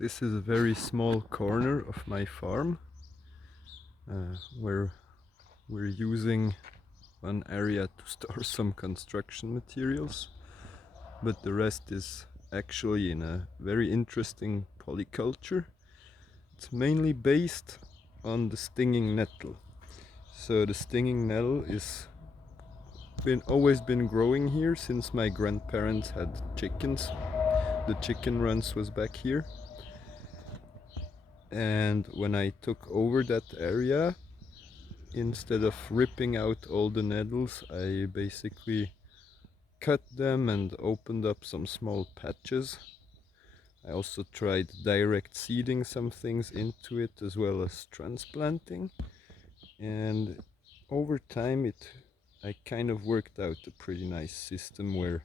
This is a very small corner of my farm where we're using one area to store some construction materials, but the rest is actually in a very interesting polyculture. It's mainly based on the stinging nettle. So the stinging nettle is always been growing here since my grandparents had chickens. The chicken runs was back here. And when I took over that area, instead of ripping out all the nettles, I basically cut them and opened up some small patches. I also tried direct seeding some things into it as well as transplanting, and over time I kind of worked out a pretty nice system where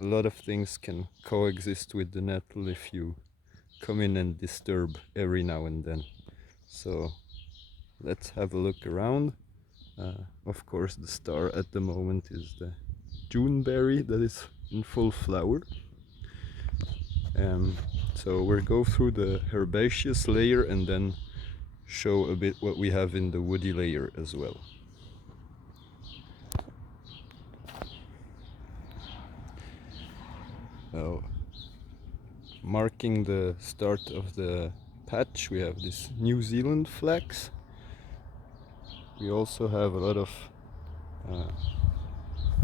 a lot of things can coexist with the nettle if you come in and disturb every now and then. So let's have a look around. Of course, the star at the moment is the Juneberry that is in full flower. So we'll go through the herbaceous layer and then show a bit what we have in the woody layer as well. Now, marking the start of the patch, we have this New Zealand flax. We also have a lot of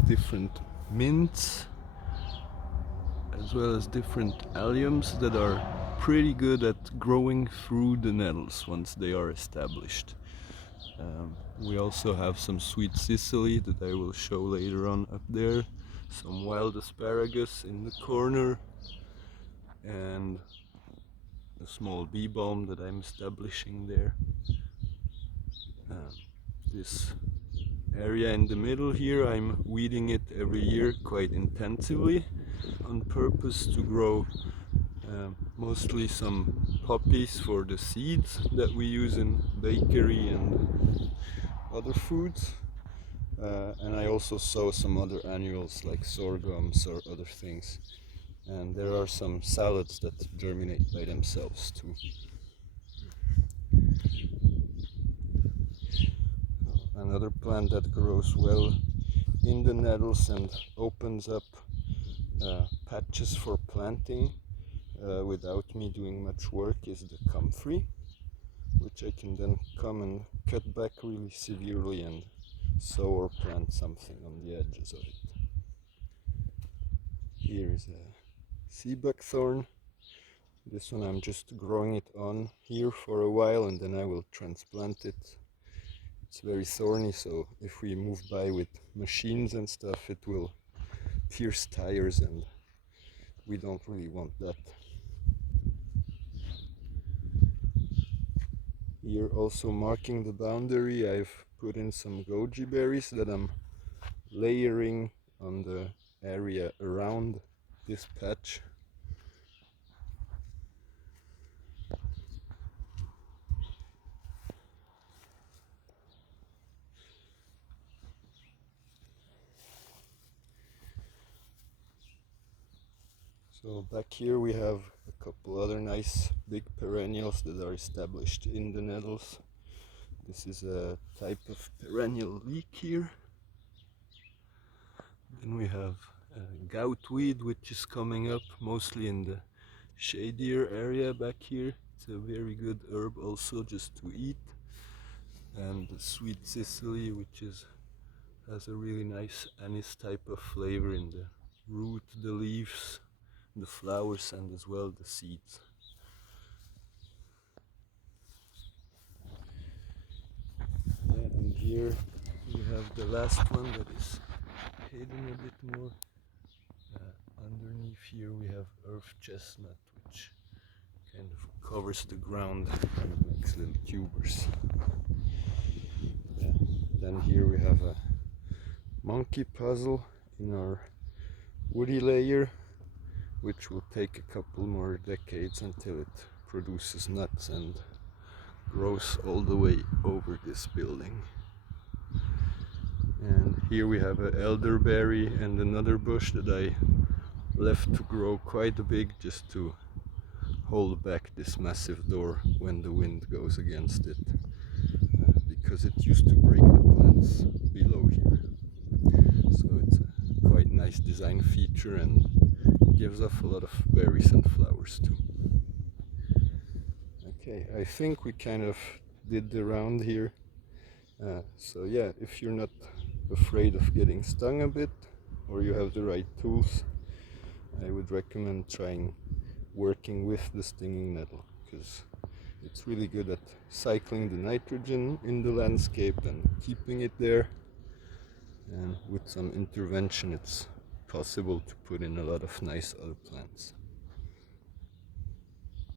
different mints as well as different alliums that are pretty good at growing through the nettles once they are established. We also have some sweet Sicily that I will show later on up there, some wild asparagus in the corner, and a small bee balm that I'm establishing there. This area in the middle here, I'm weeding it every year quite intensively on purpose to grow mostly some poppies for the seeds that we use in bakery and other foods. And I also sow some other annuals like sorghums or other things. And there are some salads that germinate by themselves too. Another plant that grows well in the nettles and opens up patches for planting without me doing much work is the comfrey, which I can then come and cut back really severely and sow or plant something on the edges of it. Here is a sea buckthorn. This one I'm just growing it on here for a while and then I will transplant it. It's very thorny, so if we move by with machines and stuff, it will pierce tires and we don't really want that. Here, also marking the boundary, I've put in some goji berries that I'm layering on the area around this patch. So back here we have a couple other nice big perennials that are established in the nettles. This is a type of perennial leek here. Then we have goutweed, which is coming up mostly in the shadier area back here. It's a very good herb also just to eat. And the sweet Sicily, which has a really nice anise type of flavor in the root, the leaves, the flowers, and as well the seeds. And here we have the last one that is hidden a bit more. Underneath here we have earth chestnut, which kind of covers the ground and makes little tubers. Yeah. Then here we have a monkey puzzle in our woody layer, which will take a couple more decades until it produces nuts and grows all the way over this building. And here we have an elderberry and another bush that I left to grow quite big just to hold back this massive door when the wind goes against it, because it used to break the plants below here. So it's a quite nice design feature and gives off a lot of berries and flowers too. Okay, I think we kind of did the round here. So yeah, if you're not afraid of getting stung a bit, or you have the right tools, I would recommend trying working with the stinging nettle, because it's really good at cycling the nitrogen in the landscape and keeping it there. And with some intervention, it's possible to put in a lot of nice other plants.